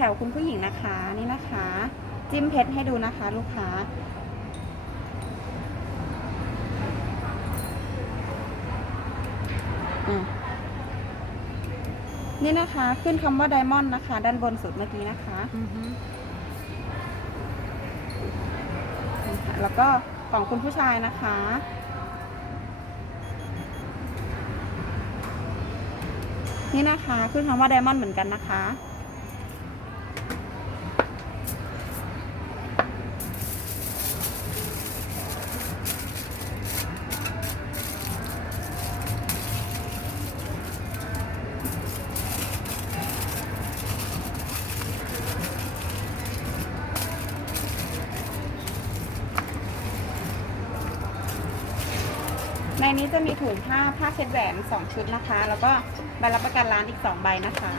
แถวคุณผู้หญิงนะคะนี่นะคะ จิ้มเพชรให้ดูนะคะ ลูกค้าอืมนี่นะคะ ขึ้นคำว่าไดมอนด์นะคะ ด้านบนสุดเมื่อกี้นะคะอือฮึนี่ค่ะแล้วก็ของคุณผู้ชายนะคะนี่นะคะขึ้นคำว่าไดมอนด์เหมือนกันนะคะ ในนี้จะมีถุงผ้าผ้าเช็ดแหวน2ชุดนะคะ แล้วก็ใบรับประกันร้านอีก 2 ใบนะคะ